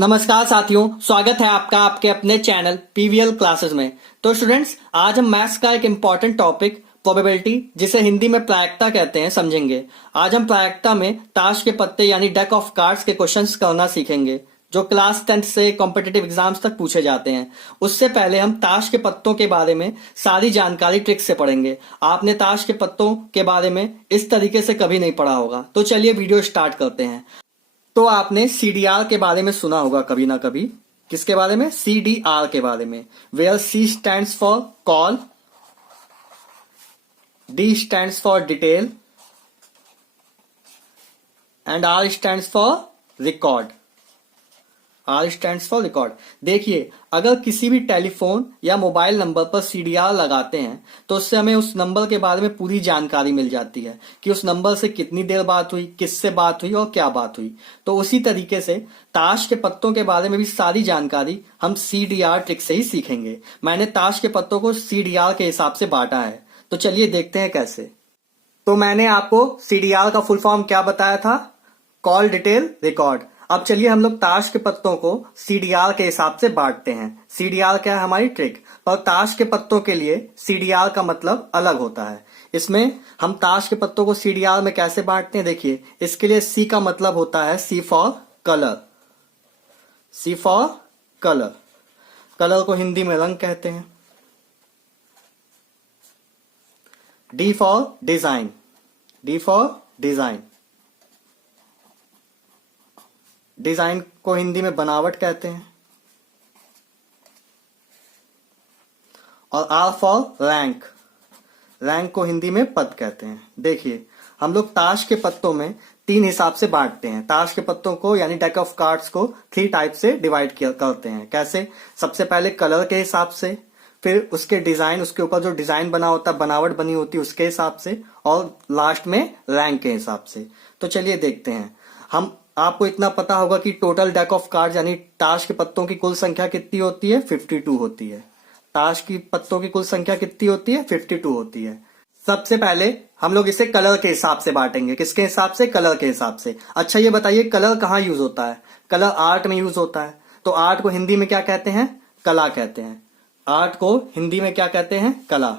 नमस्कार साथियों, स्वागत है आपका आपके अपने चैनल पीवीएल क्लासेस में। तो स्टूडेंट्स, आज हम मैथ्स का एक इम्पॉर्टेंट टॉपिक प्रोबेबिलिटी, जिसे हिंदी में प्रायिकता कहते हैं, समझेंगे। आज हम प्रायिकता में ताश के पत्ते यानी डेक ऑफ कार्ड्स के क्वेश्चंस करना सीखेंगे, जो क्लास 10th से कॉम्पिटिटिव एग्जाम्स तक पूछे जाते हैं। उससे पहले हम ताश के पत्तों के बारे में सारी जानकारी ट्रिक से पढ़ेंगे। आपने ताश के पत्तों के बारे में इस तरीके से कभी नहीं पढ़ा होगा। तो चलिए वीडियो स्टार्ट करते हैं। तो आपने सीडीआर के बारे में सुना होगा कभी ना कभी। किसके बारे में? सीडीआर के बारे में। Where C stands for call, D stands for detail and R stands for record. R stands for record. देखिए, अगर किसी भी टेलीफोन या मोबाइल नंबर पर सीडीआर लगाते हैं तो उससे हमें उस नंबर के बारे में पूरी जानकारी मिल जाती है कि उस नंबर से कितनी देर बात हुई, किससे बात हुई और क्या बात हुई। तो उसी तरीके से ताश के पत्तों के बारे में भी सारी जानकारी हम सीडीआर ट्रिक से ही सीखेंगे। मैंने ताश के पत्तों को सीडीआर के हिसाब से बांटा है, तो चलिए देखते हैं कैसे। तो मैंने आपको सीडीआर का फुल फॉर्म क्या बताया था? Call, detail, record. अब चलिए हम लोग ताश के पत्तों को सीडीआर के हिसाब से बांटते हैं। सीडीआर क्या है? हमारी ट्रिक। पर ताश के पत्तों के लिए सीडीआर का मतलब अलग होता है। इसमें हम ताश के पत्तों को सीडीआर में कैसे बांटते हैं, देखिए। इसके लिए सी का मतलब होता है C for colour. C for colour. Colour को हिंदी में रंग कहते हैं। D for design. D for design. Design को हिंदी में बनावट कहते हैं। और आर फॉर रैंक। रैंक को हिंदी में पद कहते हैं। देखिए, हम लोग ताश के पत्तों में तीन हिसाब से बांटते हैं। ताश के पत्तों को यानी डेक ऑफ कार्ड्स को 3 टाइप से डिवाइड करते हैं। कैसे? सबसे पहले कलर के हिसाब से, फिर उसके डिजाइन, उसके ऊपर जो डिजाइन बना होता है, बनावट बनी होती है, उसके हिसाब से, और लास्ट में रैंक के हिसाब से। तो चलिए देखते हैं। हम आपको इतना पता होगा कि टोटल डेक ऑफ कार्ड्स यानी ताश के पत्तों की कुल संख्या कितनी होती है? 52 होती है। ताश की पत्तों की कुल संख्या कितनी होती है? 52 होती है। सबसे पहले हम लोग इसे कलर के हिसाब से बांटेंगे। किसके हिसाब से? कलर के हिसाब से। अच्छा, ये बताइए, कलर कहाँ यूज होता है? कलर आर्ट में यूज होता है। तो आर्ट को हिंदी में क्या कहते हैं? कला कहते हैं। आर्ट को हिंदी में क्या कहते हैं? कला।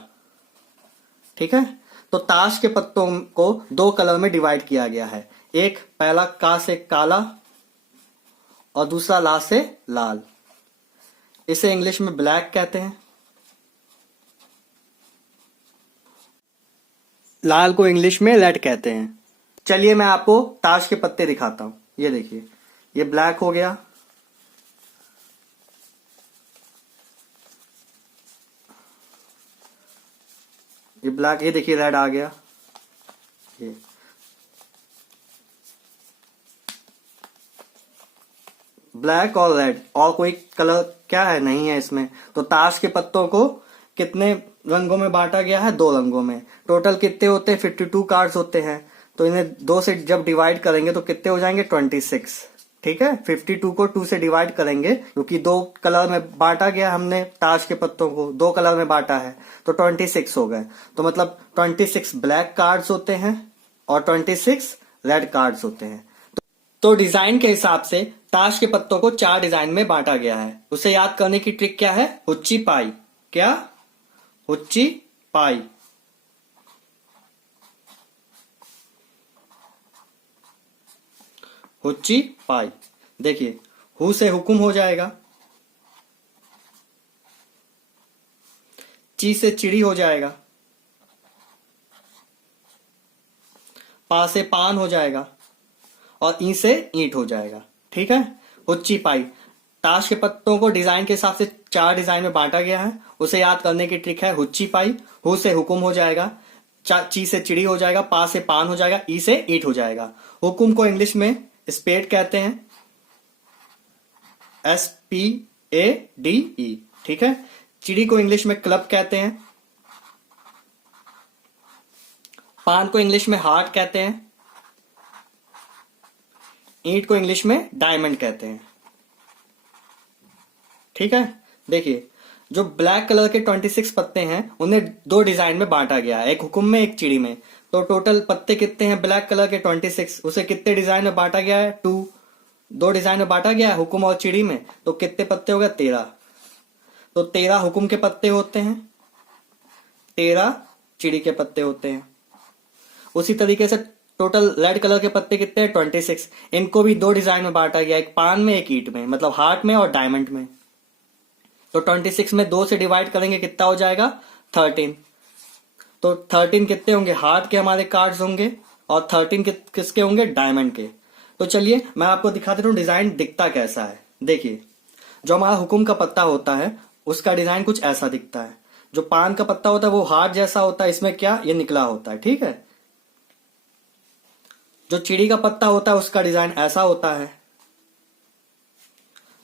ठीक है। तो ताश के पत्तों को 2 कलर में डिवाइड किया गया है। एक पहला का से काला और दूसरा ला से लाल। इसे इंग्लिश में ब्लैक कहते हैं। लाल को इंग्लिश में रेड कहते हैं। चलिए मैं आपको ताश के पत्ते दिखाता हूं। ये देखिए, ये ब्लैक हो गया, ये ब्लैक, ये देखिए रेड आ गया। ये ब्लैक और रेड, और कोई कलर क्या है? नहीं है इसमें। तो ताश के पत्तों को कितने रंगों में बांटा गया है? 2 रंगों में। टोटल कितने होते हैं? 52 कार्ड्स होते हैं। तो इन्हें 2 से जब डिवाइड करेंगे तो कितने हो जाएंगे? 26। ठीक है। 52 को 2 से डिवाइड करेंगे, क्योंकि 2 कलर में बांटा गया। हमने ताश के पत्तों को 2 कलर में बांटा है, तो 26 हो गए। तो मतलब 26 ब्लैक कार्ड्स होते हैं और 26 रेड कार्ड्स होते हैं। तो डिजाइन के हिसाब से ताश के पत्तों को 4 डिजाइन में बांटा गया है। उसे याद करने की ट्रिक क्या है? हुच्ची पाई। क्या? हुच्ची पाई। हुच्ची पाई। देखिए, हु से हुकुम हो जाएगा, ची से चिड़ी हो जाएगा, पा से पान हो जाएगा, और ई से ईंट हो जाएगा। ठीक है। हुच्ची पाई। ताश के पत्तों को डिजाइन के हिसाब से 4 डिजाइन में बांटा गया है। उसे याद करने की ट्रिक है हुच्ची पाई। हु से हुकुम हो जाएगा, ची से चिड़ी हो जाएगा, पा से पान हो जाएगा, ई से ईंट हो जाएगा। हुकुम को इंग्लिश में स्पेड कहते हैं। SPADE। ठीक है। चिड़ी को इंग्लिश में क्लब कहते हैं। पान को इंग्लिश में हार्ट कहते हैं। ईंट को इंग्लिश में डायमंड कहते हैं। ठीक है। देखिए, जो ब्लैक कलर के 26 पत्ते हैं उन्हें 2 डिजाइन में बांटा गया है, एक हुकुम में, एक चिड़ी में। तो टोटल पत्ते कितने हैं ब्लैक कलर के? 26। उसे कितने डिजाइन में बांटा गया है? 2। दो डिजाइन में बांटा गया है हुकुम और चिड़ी में, तो कितने पत्ते हो गए? 13। तो 13 हुकुम के पत्ते होते हैं, 13 चिड़ी के पत्ते होते हैं। उसी तरीके से टोटल रेड कलर के पत्ते कितने हैं? 26। इनको भी दो डिजाइन में बांटा गया, एक पान में एक ईंट में, मतलब हार्ट में और डायमंड में। तो 26 में 2 से डिवाइड करेंगे कितना हो जाएगा? 13। तो 13 कितने होंगे? हार्ट के हमारे कार्ड्स होंगे, और 13 किसके होंगे? डायमंड के। तो चलिए मैं आपको दिखा देता हूँ डिजाइन दिखता कैसा है। देखिए, जो हमारा हुकुम का पत्ता होता है उसका डिजाइन कुछ ऐसा दिखता है। जो पान का पत्ता होता है वो हार्ट जैसा होता है, इसमें क्या ये निकला होता है, ठीक है। जो चिड़ी का पत्ता होता है उसका डिजाइन ऐसा होता है।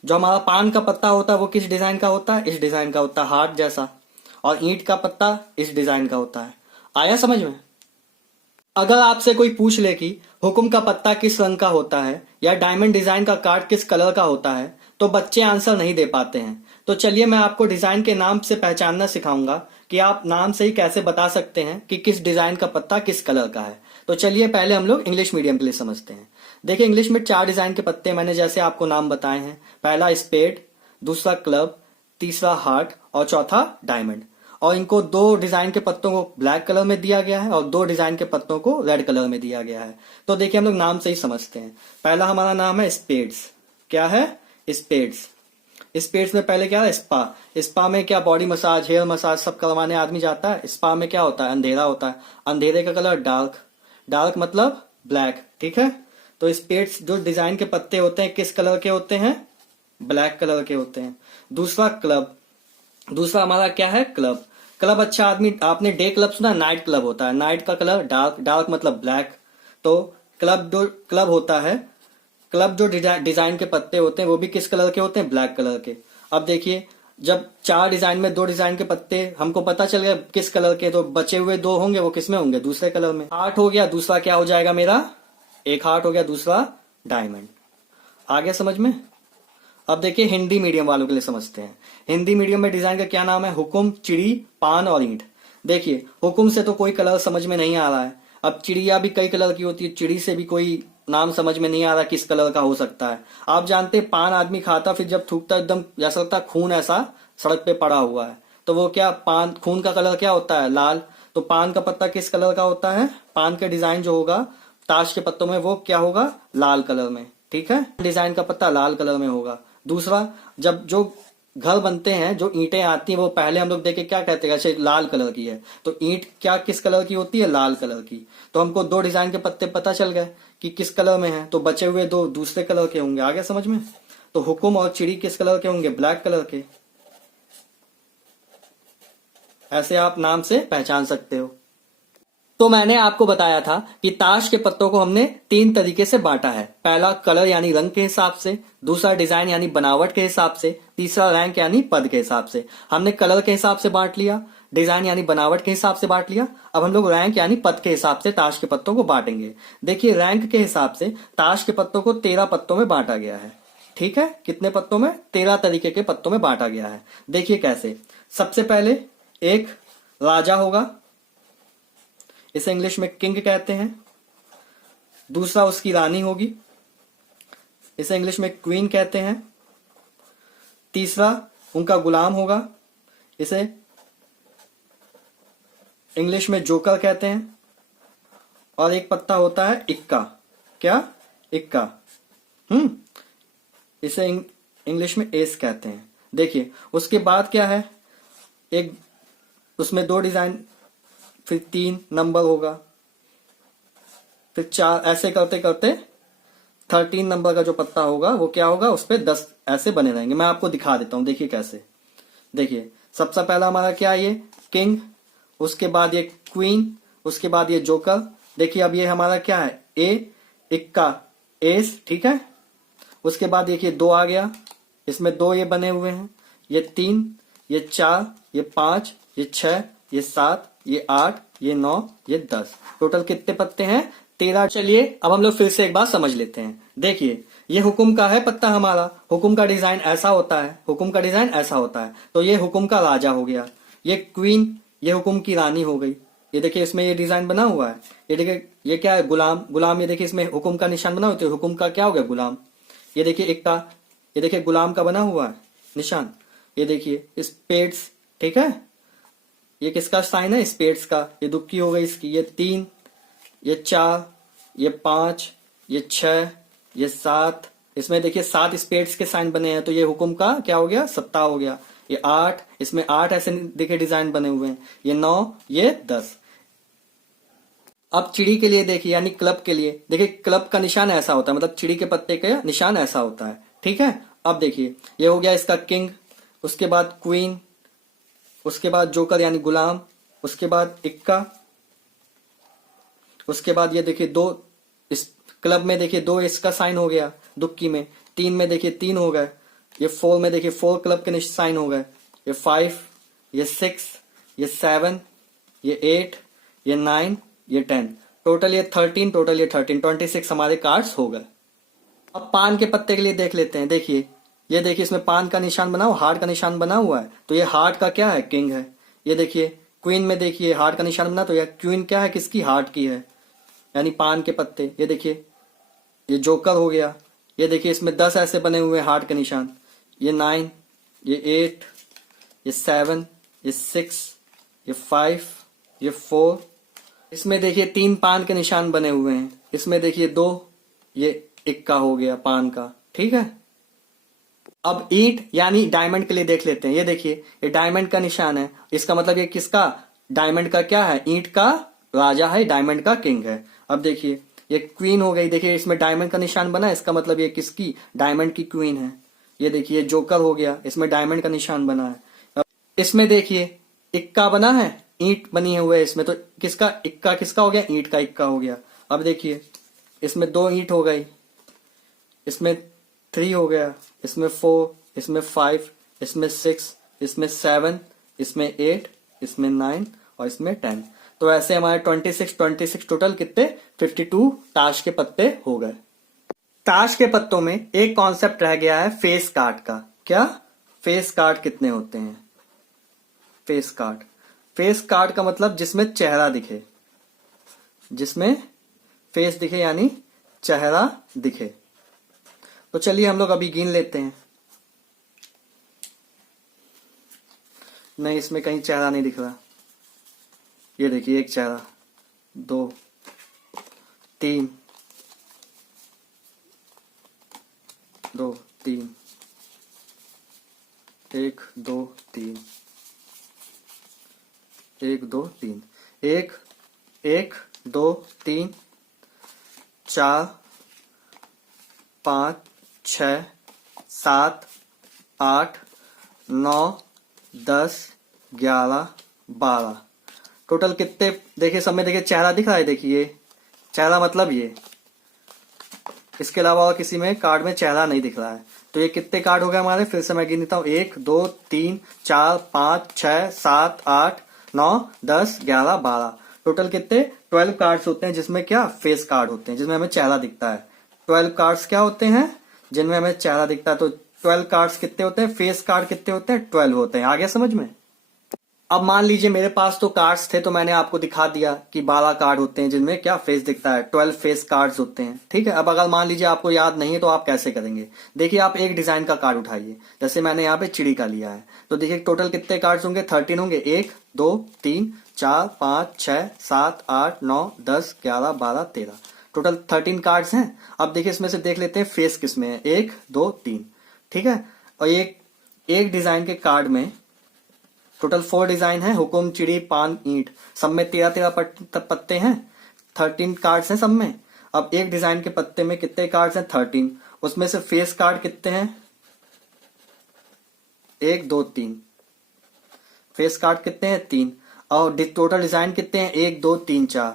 जो हमारा पान का पत्ता होता है वो किस डिजाइन का होता है? इस डिजाइन का होता है, हार्ट जैसा। और ईंट का पत्ता इस डिजाइन का होता है। आया समझ में? अगर आपसे कोई पूछ ले कि हुकुम का पत्ता किस रंग का होता है या डायमंड डिजाइन का कार्ड किस कलर का होता है, तो बच्चे आंसर नहीं दे पाते हैं। तो चलिए मैं आपको डिजाइन के नाम से पहचानना सिखाऊंगा कि आप नाम से ही कैसे बता सकते हैं कि किस डिजाइन का पत्ता किस कलर का है। तो चलिए पहले हम लोग इंग्लिश मीडियम के लिए समझते हैं। देखिए, इंग्लिश में 4 डिजाइन के पत्ते मैंने जैसे आपको नाम बताए हैं। पहला स्पेड, दूसरा क्लब, तीसरा हार्ट और चौथा डायमंड। और इनको 2 डिजाइन के पत्तों को ब्लैक कलर में दिया गया है और 2 डिजाइन के पत्तों को रेड कलर में दिया गया है। तो देखिए हम लोग नाम से ही समझते हैं। पहला हमारा नाम है स्पेड्स। क्या है? स्पेड्स। स्पेड्स में पहले क्या है? स्पा। स्पा में क्या बॉडी मसाज, हेयर मसाज सब करवाने आदमी जाता है। स्पा में क्या होता है? अंधेरा होता है। अंधेरे का कलर डार्क। डार्क मतलब ब्लैक, ठीक है। तो स्पेड्स जो डिजाइन के पत्ते होते हैं किस कलर के होते हैं? ब्लैक कलर के होते हैं। दूसरा क्लब। दूसरा हमारा क्या है? क्लब। क्लब अच्छा आदमी, आपने डे क्लब सुना? नाइट क्लब होता है। नाइट का कलर डार्क, डार्क मतलब ब्लैक। तो क्लब जो क्लब होता है, क्लब जो डिजाइन के पत्ते होते हैं वो भी किस कलर के होते हैं? ब्लैक कलर के। अब देखिए, जब 4 डिजाइन में 2 डिजाइन के पत्ते हमको पता चल गया किस कलर के, तो बचे हुए 2 होंगे वो किस में होंगे? दूसरे कलर में। हार्ट हो गया, दूसरा क्या हो जाएगा मेरा? एक हार्ट हो गया, दूसरा डायमंड। आ गया समझ में? अब देखिए हिंदी मीडियम वालों के लिए समझते हैं। हिंदी मीडियम में डिजाइन का क्या नाम है? हुकुम, चिड़ी, पान और ईंट। देखिए, हुकुम से तो कोई कलर समझ में नहीं आ रहा है। अब चिड़िया भी कई कलर की होती है, चिड़ी से भी कोई नाम समझ में नहीं आ रहा किस कलर का हो सकता है। आप जानते हैं पान आदमी खाता फिर जब थूकता एकदम जैसा लगता है खून ऐसा सड़क पे पड़ा हुआ है, तो वो क्या पान, खून का कलर क्या होता है? लाल। तो पान का पत्ता किस कलर का होता है? पान का डिजाइन जो होगा ताश के पत्तों में वो क्या होगा? लाल कलर में, ठीक है। डिजाइन का पत्ता लाल कलर में होगा। दूसरा, जब जो घर बनते हैं, जो ईंटें आती हैं वो पहले हम लोग देख के क्या कहते हैं? अच्छा लाल कलर की है, तो ईंट क्या किस कलर की होती है? लाल कलर की। तो हमको 2 डिजाइन के पत्ते पता चल गए कि किस कलर में है, तो बचे हुए 2 दूसरे कलर के होंगे। आ गया समझ में? तो हुकुम और चिड़ी किस कलर के होंगे? ब्लैक कलर के। ऐसे आप नाम से पहचान सकते हो। तो मैंने आपको बताया था कि ताश के पत्तों को हमने 3 तरीके से बांटा है। पहला कलर यानी रंग के हिसाब से, दूसरा डिजाइन यानी बनावट के हिसाब से, तीसरा रैंक यानी पद के हिसाब से। हमने कलर के हिसाब से बांट लिया, डिजाइन यानी बनावट के हिसाब से बांट लिया। अब हम लोग रैंक यानी पद के हिसाब से ताश के पत्तों को बांटेंगे। देखिए, रैंक के हिसाब से ताश के पत्तों को 13 पत्तों में बांटा गया है, ठीक है। कितने पत्तों में? 13 तरीके के पत्तों में बांटा गया है। देखिए कैसे। सबसे पहले एक राजा होगा, इसे इंग्लिश में किंग कहते हैं। दूसरा उसकी रानी होगी, इसे इंग्लिश में क्वीन कहते हैं। तीसरा उनका गुलाम होगा, इसे इंग्लिश में जोकर कहते हैं। और एक पत्ता होता है इक्का। क्या? इक्का। इसे इंग्लिश में एस कहते हैं। देखिए उसके बाद क्या है? एक उसमें 2 डिजाइन, फिर 3 नंबर होगा, फिर 4, ऐसे करते करते 13 नंबर का जो पत्ता होगा वो क्या होगा? उस पर 10 ऐसे बने रहेंगे। मैं आपको दिखा देता हूं, देखिए कैसे। देखिए सबसे पहला हमारा क्या है? ये किंग, उसके बाद ये क्वीन, उसके बाद ये जोकर। देखिए अब ये हमारा क्या है? ए, इक्का, एस, ठीक है। उसके बाद देखिए 2 आ गया, इसमें 2 ये बने हुए हैं, ये 3, ये 4, ये 5, ये 6, ये 7, ये 8, ये 9, ये 10। टोटल कितने पत्ते हैं? 13। चलिए अब हम लोग फिर से एक बार समझ लेते हैं। देखिए ये हुकुम का है पत्ता हमारा, हुकुम का डिजाइन ऐसा होता है, हुकुम का डिजाइन ऐसा होता है। तो ये हुकुम का राजा हो गया। ये क्वीन, ये हुकुम की रानी हो गई। ये देखिए इसमें ये डिजाइन बना हुआ है। ये देखिए ये क्या है? गुलाम। गुलाम, ये देखिए इसमें हुकुम का निशान बना हुआ है, तो हुकुम का क्या हो गया? गुलाम। ये देखिए इक्का, ये देखिए गुलाम का बना हुआ है निशान, ये देखिए स्पेड्स, ठीक है, ये किसका साइन है, स्पेड्स का, ये दुक्की हो गई इसकी, ये 3, ये 4, ये 5, ये 6, ये 7, इसमें देखिए 7 स्पेड्स के साइन बने हैं, तो ये हुक्म का क्या हो गया, सत्ता हो गया। ये 8, इसमें 8 ऐसे देखिए डिजाइन बने हुए हैं, ये 9, ये 10। अब चिड़ी के लिए देखिए, यानी क्लब के लिए देखिए, क्लब का निशान ऐसा होता है, मतलब चिड़ी के पत्ते का निशान ऐसा होता है, ठीक है। अब देखिए ये हो गया इसका किंग, उसके बाद क्वीन, उसके बाद जोकर यानी गुलाम, उसके बाद इक्का, उसके बाद ये देखिए 2, इस क्लब में देखिए 2 इसका साइन हो गया, दुक्की में 3 में देखिए 3 हो गए, ये 4 में देखिए 4 क्लब के साइन हो गए, ये 5, ये 6, ये 7, ये 8, ये 9, ये 10, टोटल ये 13, टोटल ये 13, 26 हमारे कार्ड्स हो गए। अब पान के पत्ते के लिए देख लेते हैं। देखिए ये देखिए इसमें पान का निशान बना हुआ, हार्ट का निशान बना हुआ है, तो ये हार्ट का क्या है, किंग है। ये देखिए क्वीन में देखिए हार्ट का निशान बना, तो यह क्वीन क्या है, किसकी, हार्ट की है, यानी पान के पत्ते। ये देखिए ये जोकर हो गया, ये देखिए इसमें 10 ऐसे बने हुए हार्ट के निशान, ये 9, ये 8, ये 7, ये 6, ये 5, ये 4, इसमें देखिए 3 पान के निशान बने हुए हैं, इसमें देखिए 2, ये इक्का हो गया पान का, ठीक है। अब ईंट यानी डायमंड के लिए देख लेते हैं। ये देखिए ये डायमंड का निशान है, इसका मतलब ये किसका, डायमंड का क्या है, ईंट का राजा है, डायमंड का किंग है। अब देखिए ये क्वीन हो गई, देखिए इसमें डायमंड का निशान बना है, इसका मतलब ये किसकी, डायमंड की क्वीन है। ये देखिए जोकर हो गया, इसमें डायमंड का निशान बना है। अब इसमें देखिए इक्का बना है, ईंट बनी हुई है इसमें, तो किसका इक्का, किसका हो गया, ईंट का इक्का हो गया। अब देखिए इसमें 2 ईंट हो गई, इसमें 3 हो गया, इसमें 4, इसमें 5, इसमें 6, इसमें 7, इसमें 8, इसमें 9 और इसमें 10। तो ऐसे हमारे 26 टोटल कितने, 52 ताश के पत्ते हो गए। ताश के पत्तों में एक कॉन्सेप्ट रह गया है फेस कार्ड का। क्या, फेस कार्ड कितने होते हैं, फेस कार्ड, फेस कार्ड का मतलब जिसमें चेहरा दिखे, जिसमें फेस दिखे यानी चेहरा दिखे। तो चलिए हम लोग अभी गिन लेते हैं। नहीं, इसमें कहीं चेहरा नहीं दिख रहा। ये देखिए एक चेहरा, 2, 3, 2, 3, 1, 2, 3, 1, 2, 3, 1, 1, 2, 3, 4, 5, 6, 7, 8, 9, 10, 11, 12, टोटल कितने, देखिए सब में देखिए चेहरा दिख रहा है, देखिए चेहरा मतलब ये, इसके अलावा और किसी में कार्ड में चेहरा नहीं दिख रहा है। तो ये कितने कार्ड हो गए हमारे, फिर से मैं गिन देता हूँ, 1, 2, 3, 4, 5, 6, 7, 8, 9, 10, 11, 12, टोटल कितने, 12 कार्ड्स होते हैं जिसमें क्या, फेस कार्ड होते हैं, जिसमें हमें चेहरा दिखता है। 12 कार्ड्स क्या होते हैं, जिनमें हमें चेहरा दिखता है। तो 12 कार्ड्स कितने होते हैं, फेस कार्ड कितने होते हैं, 12 होते हैं। आ गया समझ में। अब मान लीजिए मेरे पास तो कार्ड्स थे, तो मैंने आपको दिखा दिया कि 12 कार्ड होते हैं जिनमें क्या फेस दिखता है, 12 फेस कार्ड्स होते हैं, ठीक है। अब अगर मान लीजिए आपको याद नहीं है तो आप कैसे करेंगे। देखिए आप एक डिजाइन का कार्ड उठाइए, जैसे मैंने यहाँ पे चिड़ी का लिया है, तो देखिए टोटल कितने कार्ड्स होंगे, 13 होंगे, 1, 2, 3, 4, 5, 6, 7, 8, 9, 10, 11, 12, 13, टोटल 13 कार्ड्स हैं। अब देखिए इसमें से देख लेते हैं फेस किस में है, 1, 2, 3, ठीक है। और एक डिजाइन के कार्ड में टोटल 4 डिजाइन है, हुकुम, चिड़ी, पान, ईंट, सब में 13 पत्ते हैं, 13 कार्ड्स हैं सब में। अब एक डिजाइन के पत्ते में कितने कार्ड्स हैं, 13, उसमें से फेस कार्ड कितने हैं, 1, 2, 3, फेस कार्ड कितने हैं, 3, और टोटल डिजाइन कितने हैं, 1, 2, 3, 4,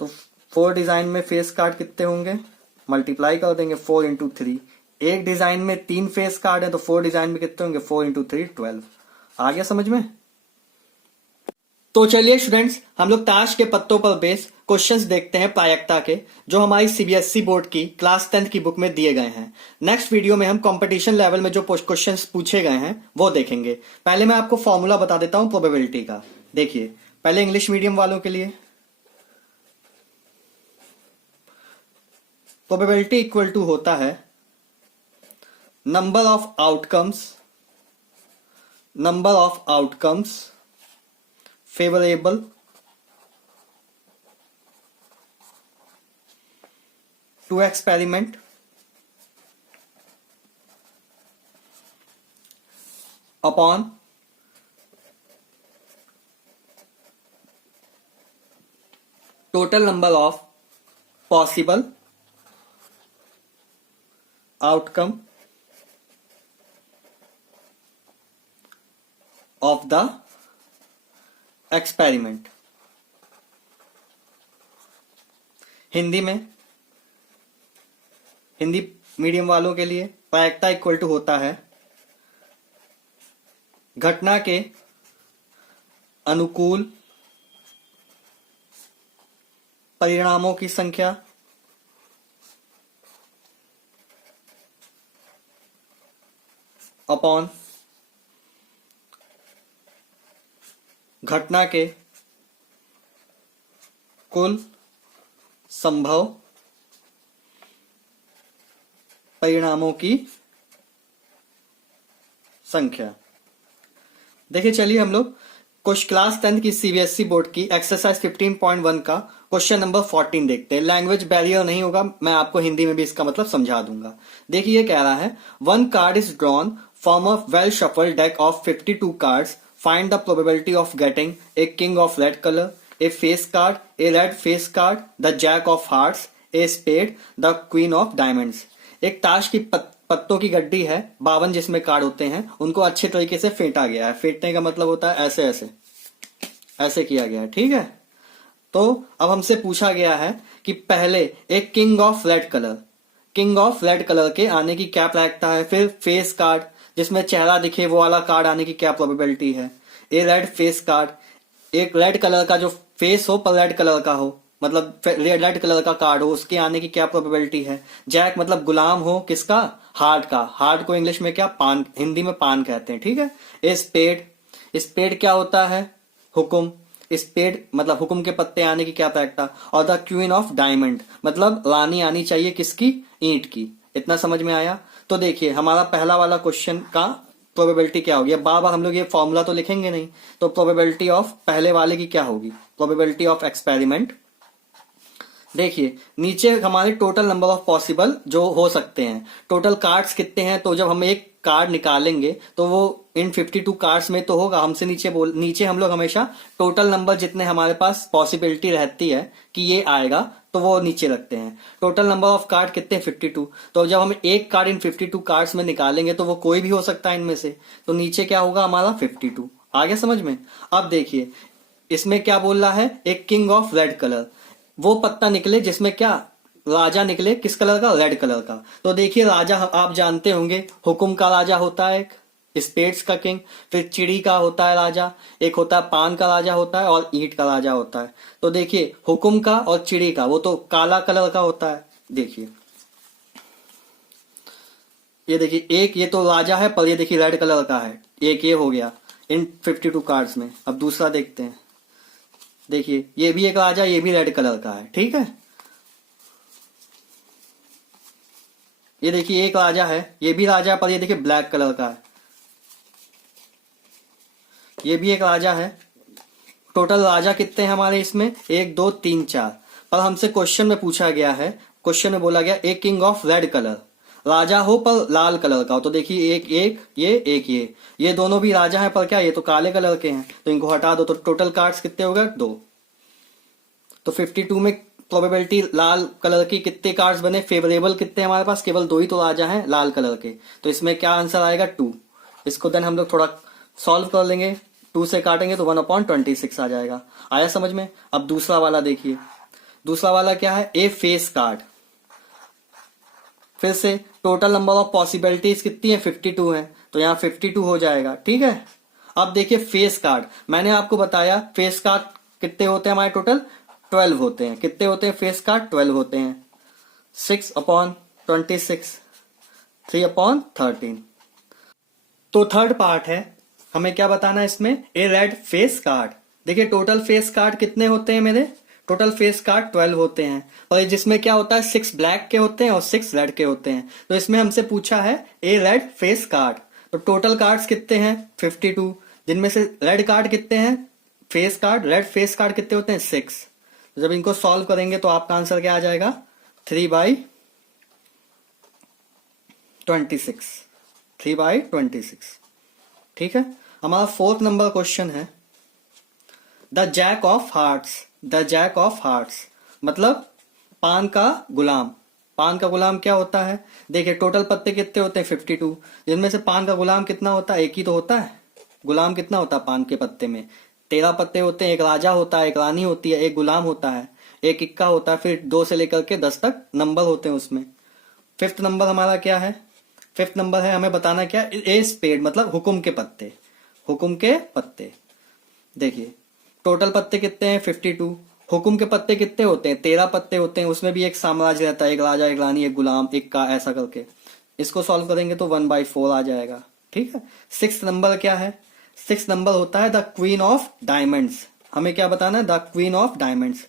तो 4 डिजाइन में फेस कार्ड कितने होंगे, मल्टीप्लाई कर देंगे, 4 इंटू 3, एक डिजाइन में 3 फेस कार्ड है, तो 4 डिजाइन में कितने होंगे, 4 इंटू 3, 12। आ गया समझ में। तो चलिए स्टूडेंट्स, हम लोग ताश के पत्तों पर बेस क्वेश्चंस देखते हैं प्रायिकता के, जो हमारी सीबीएसई बोर्ड की क्लास 10th की बुक में दिए गए हैं। नेक्स्ट वीडियो में हम कंपटीशन लेवल में जो क्वेश्चंस पूछे गए हैं वो देखेंगे। पहले मैं आपको फॉर्मूला बता देता हूं प्रोबेबिलिटी का। देखिए पहले इंग्लिश मीडियम वालों के लिए प्रोबेबिलिटी इक्वल टू होता है number of outcomes favorable to experiment upon total number of possible outcome of the experiment। Hindi में, हिंदी मीडियम वालों के लिए प्रायिकता इक्वल टू होता है घटना के अनुकूल परिणामों की संख्या अपॉन घटना के कुल संभव परिणामों की संख्या। देखिए चलिए हम लोग कुछ क्लास 10 की सीबीएसई बोर्ड की एक्सरसाइज 15.1 का क्वेश्चन नंबर 14 देखते हैं। लैंग्वेज बैरियर नहीं होगा, मैं आपको हिंदी में भी इसका मतलब समझा दूंगा। देखिए ये कह रहा है one card is drawn from a well shuffled deck of 52 cards, find the probability of getting a king of red colour, a face card, a red face card, the jack of hearts, a spade, the queen of diamonds. एक ताश की पत्तों की गड्डी है, 52 जिसमें card होते हैं, उनको अच्छे तरीके से फेंटा गया है। फेंटने का मतलब होता है ऐसे ऐसे ऐसे किया गया है, ठीक है। तो अब हमसे पूछा गया है कि पहले एक किंग ऑफ रेड कलर के आने की क्या प्रायिकता है, फिर फेस कार्ड जिसमें चेहरा दिखे वो वाला कार्ड आने की क्या प्रोबेबिलिटी है, ए रेड फेस कार्ड, एक रेड कलर का जो फेस हो पर रेड कलर का हो, मतलब रेड कलर का कार्ड हो, उसके आने की क्या प्रोबेबिलिटी है, जैक मतलब गुलाम हो किसका, हार्ट का, हार्ट को इंग्लिश में क्या, पान, हिंदी में पान कहते हैं, ठीक है। ए स्पेड क्या होता है, हुकुम, स्पेड मतलब हुकुम के पत्ते आने की क्या प्रायिकता, और द क्वीन ऑफ डायमंड मतलब रानी आनी चाहिए किसकी, ईंट की। इतना समझ में आया। तो देखिए हमारा पहला वाला क्वेश्चन का प्रोबेबिलिटी क्या होगी। अब बार बार हम लोग ये फॉर्मूला तो लिखेंगे नहीं, तो प्रोबेबिलिटी ऑफ पहले वाले की क्या होगी, प्रोबेबिलिटी ऑफ एक्सपेरिमेंट। देखिए नीचे हमारे टोटल नंबर ऑफ पॉसिबल जो हो सकते हैं, टोटल कार्ड्स कितने हैं, तो जब हम एक कार्ड निकालेंगे तो वो इन 52 कार्ड्स में तो होगा। हमसे नीचे हम लोग हमेशा टोटल नंबर जितने हमारे पास पॉसिबिलिटी रहती है कि ये आएगा तो वो नीचे रखते हैं। टोटल नंबर ऑफ कार्ड कितने, 52। तो जब हम एक कार्ड इन 52 कार्ड्स में निकालेंगे तो वो कोई भी हो सकता है इनमें से, तो नीचे क्या होगा हमारा 52। आ गया समझ में। अब देखिए इसमें क्या बोल रहा है, एक किंग ऑफ रेड कलर, वो पत्ता निकले जिसमें क्या, राजा निकले किस कलर का, रेड कलर का। तो देखिए राजा आप जानते होंगे हुकुम का राजा होता है, एक स्पेड्स का किंग, फिर चिड़ी का होता है राजा, एक होता है पान का राजा होता है, और ईंट का राजा होता है। तो देखिए हुकुम का और चिड़ी का वो तो काला कलर का होता है। देखिए ये देखिए एक ये तो राजा है, पर ये देखिए रेड कलर का है, एक ये हो गया इन 52 कार्ड्स में। अब दूसरा देखते हैं, देखिए ये भी एक राजा, ये भी रेड कलर का है, ठीक है। ये देखिए एक राजा है, ये भी राजा है, पर ये देखिए ब्लैक कलर का है। ये भी एक राजा है। टोटल राजा कितने हैं हमारे इसमें, 1 2 3 4। पर हमसे क्वेश्चन में पूछा गया है, क्वेश्चन में बोला गया एक किंग ऑफ रेड कलर, राजा हो पर लाल कलर का हो। तो देखिए एक ये दोनों भी राजा है, पर क्या ये तो काले कलर के हैं, तो इनको हटा दो। तो टोटल कार्ड्स कितने हो गए, 2। तो 52 में प्रोबेबिलिटी लाल कलर की कितने कार्ड्स बने, फेवरेबल कितने हमारे पास, केवल 2 ही तो राजा हैं लाल कलर के। तो इसमें क्या आंसर आएगा, 2। इसको देन हम लोग थोड़ा सॉल्व कर लेंगे, 2 से काटेंगे तो 1/26 आ जाएगा। आया समझ में। अब दूसरा वाला देखिए, दूसरा वाला क्या है, ए फेस कार्ड। फिर से टोटल नंबर ऑफ पॉसिबिलिटीज कितनी है, 52 है, तो यहाँ 52 हो जाएगा, ठीक है। अब देखिए फेस कार्ड, मैंने आपको बताया फेस कार्ड कितने होते हैं हमारे, टोटल 12 होते हैं। कितने होते हैं फेस कार्ड, 12 होते हैं। 6/26, 3/13। तो थर्ड पार्ट है, हमें क्या बताना है इसमें, ए रेड फेस कार्ड। देखिए टोटल फेस कार्ड कितने होते हैं मेरे, टोटल फेस कार्ड 12 होते हैं, और जिसमें क्या होता है 6 ब्लैक के होते हैं और 6 रेड के होते हैं। तो इसमें हमसे पूछा है ए रेड फेस कार्ड, तो टोटल कार्ड्स कितने हैं 52, जिनमें से रेड कार्ड कितने हैं, face card red face card कितने होते हैं 6। तो जब इनको सॉल्व करेंगे तो आपका आंसर क्या आ जाएगा 3/26, 3/26। ठीक है। हमारा 4th नंबर क्वेश्चन है the jack of hearts, the jack of hearts मतलब पान का गुलाम। पान का गुलाम क्या होता है, देखिए टोटल पत्ते कितने होते हैं 52, जिनमें से पान का गुलाम कितना होता है, एक ही तो होता है। गुलाम कितना होता है पान के पत्ते में, 13 पत्ते होते हैं, एक राजा होता है, एक रानी होती है, एक गुलाम होता है, एक इक्का होता है, फिर 2 से लेकर के 10 तक नंबर होते हैं उसमें। 5th नंबर हमारा क्या है, 5th नंबर है हमें बताना क्या, ए स्पेड मतलब हुकुम के पत्ते, हुकुम के पत्ते। देखिए टोटल पत्ते कितने हैं 52, हुकुम के पत्ते कितने होते हैं 13 पत्ते होते हैं, उसमें भी एक साम्राज्य रहता है, एक राजा, एक रानी, एक गुलाम, एक का, ऐसा करके इसको सॉल्व करेंगे तो 1/4 आ जाएगा। ठीक है। 6th नंबर क्या है, 6th नंबर होता है द क्वीन ऑफ डायमंड्स। हमें क्या बताना है, द क्वीन ऑफ डायमंड्स,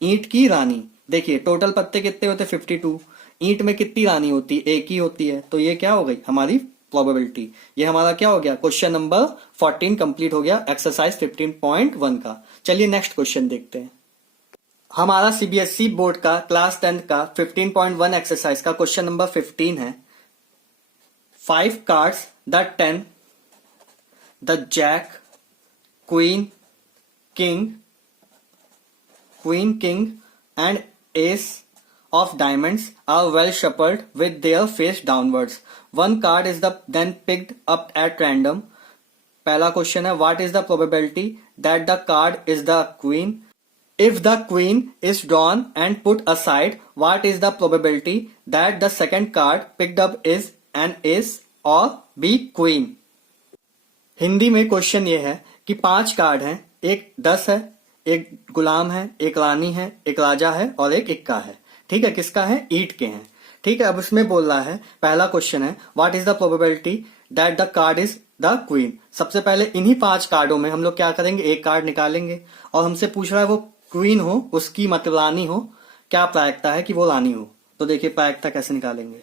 ईंट की रानी। देखिए टोटल पत्ते कितने होते हैं 52, ईंट में कितनी रानी होती है, एक ही होती है, तो ये क्या हो गई हमारी प्रोबेबिलिटी। ये हमारा क्या हो गया, क्वेश्चन नंबर 14 कंप्लीट हो गया एक्सरसाइज 15.1 का। चलिए नेक्स्ट क्वेश्चन देखते हैं। हमारा सीबीएसई बोर्ड का क्लास 10 का 15.1 एक्सरसाइज का क्वेश्चन नंबर 15 है 5 cards the 10, the jack, queen, king, queen, king and ace of diamonds are well shuffled with their face downwards. One card is then picked up at random. पहला question है what is the probability that the card is the queen? If the queen is drawn and put aside, what is the probability that the second card picked up is an ace or B queen? Hindi में question ये है कि 5 card हैं, एक 10 है, एक गुलाम है, एक रानी है, एक राजा है और एक इक्का है। ठीक है, किसका है, ईंट के हैं। ठीक है, अब इसमें बोल रहा है, पहला क्वेश्चन है what is the probability that the card is the queen. सबसे पहले इन्हीं 5 कार्डों में हम लोग क्या करेंगे, एक कार्ड निकालेंगे और हमसे पूछ रहा है वो क्वीन हो, उसकी मतलब रानी हो, क्या प्रायिकता है कि वो रानी हो। तो देखिए प्रायिकता कैसे निकालेंगे।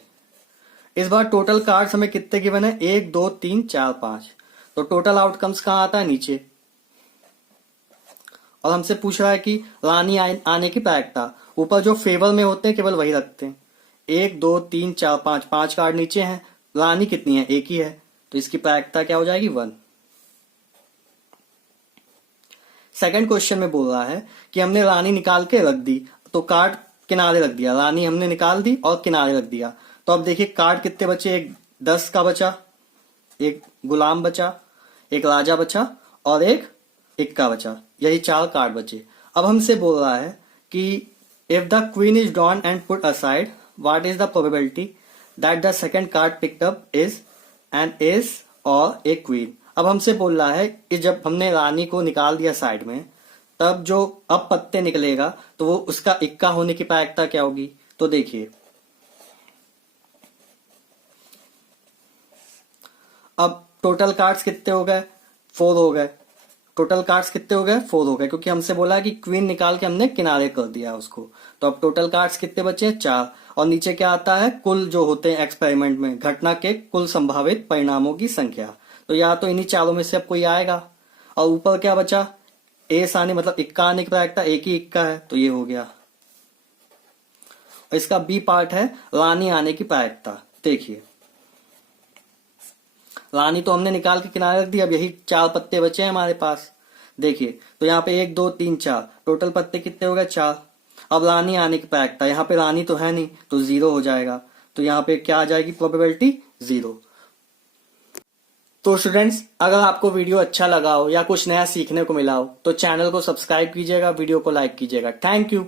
इस बार टोटल कार्ड हमें कितने गिवन है, 1 2 3 4 5, तो टोटल आउटकम्स कहाँ आता है, नीचे। और हमसे पूछ रहा है कि रानी आने की प्रायिकता, ऊपर जो फेवर में होते हैं केवल वही रखते हैं। 1 2 3 4 5, 5 कार्ड नीचे हैं, रानी कितनी है, एक ही है, तो इसकी प्रायिकता क्या हो जाएगी 1। सेकंड क्वेश्चन में बोल रहा है कि हमने रानी निकाल के रख दी, तो कार्ड किनारे रख दिया, रानी हमने निकाल दी और किनारे रख दिया। तो अब देखिए कार्ड कितने बचे, एक 10 का बचा, एक गुलाम बचा, एक राजा बचा और एक इक्का बचा, यही 4 कार्ड बचे। अब हमसे बोल रहा है कि if the queen is drawn and put aside, what is the probability that the second card picked up is an S और ए क्वीन। अब हमसे बोल रहा है कि जब हमने रानी को निकाल दिया साइड में, तब जो अब पत्ते निकलेगा तो वो उसका इक्का होने की प्रायिकता क्या होगी। तो देखिए अब टोटल कार्ड्स कितने हो गए, 4 हो गए। टोटल कार्ड्स कितने हो गए, 4 हो गए, क्योंकि हमसे बोला है कि क्वीन निकाल के हमने किनारे कर दिया उसको। तो अब टोटल कार्ड्स कितने बचे, 4। और नीचे क्या आता है, कुल जो होते हैं एक्सपेरिमेंट में घटना के कुल संभावित परिणामों की संख्या। तो या तो इन्हीं चारों में से अब कोई आएगा। और ऊपर क्या बचा, एस आने मतलब इक्का आने की प्रायिकता, एक ही इक्का है, तो ये हो गया। और इसका बी पार्ट है रानी आने की प्रायिकता। देखिए रानी तो हमने निकाल के किनारे रख दी, अब यही 4 पत्ते बचे हैं हमारे पास। देखिए तो यहाँ पे 1 2 3 4, टोटल पत्ते कितने हो गए, 4। अब रानी आने की प्रायिकता, यहाँ पे रानी तो है नहीं तो 0 हो जाएगा, तो यहाँ पे क्या आ जाएगी प्रोबेबिलिटी 0। तो स्टूडेंट्स अगर आपको वीडियो अच्छा लगा हो या कुछ नया सीखने को मिला हो तो चैनल को सब्सक्राइब कीजिएगा, वीडियो को लाइक कीजिएगा। Thank you.